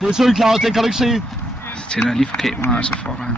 Det er så Claus, den kan du ikke se. Så tænder jeg lige for kameraet, og så får han.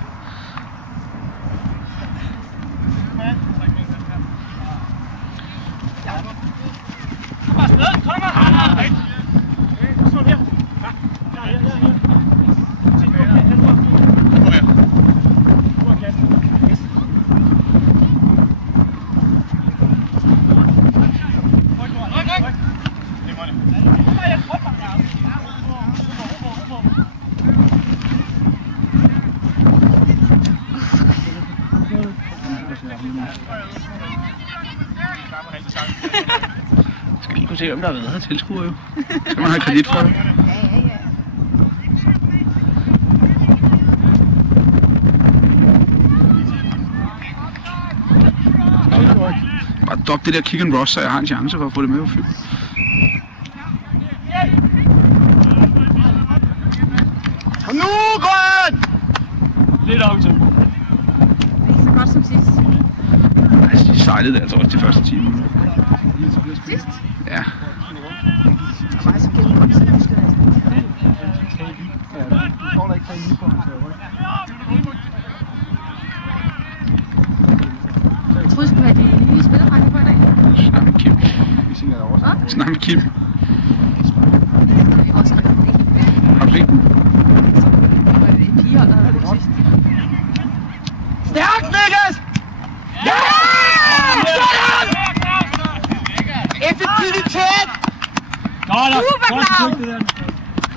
Skal lige kunne se, hvem der har været her tilskuer jo. Skal man have kredit for det? Bare drop det der kick and rush, så jeg har en chance for at få det med på film. Kom nu, Grøn! Lidt op til. Ikke så godt som sidst. Altså, de sejlede det altså også de første timer. Sidst? Ja. Der var altså gennembrud, så jeg skal det. Du får da ikke 3 minutter på hans ryg. Jeg troede, skulle have de nye spillerrækker på i dag. Snak med Kim. Snak med Kim. Jeg har også snakket på det. Har du set den? Pigeholdet har været sidst. Stærkt, Niklas! Ja! Sådan! Effektivitet!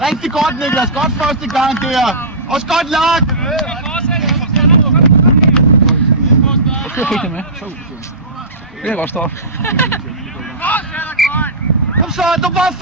Rigtig godt, Niklas. Godt første gang der. Også godt lagt. Jeg fik det med. Det kan godt stoppe. Kom så, du bare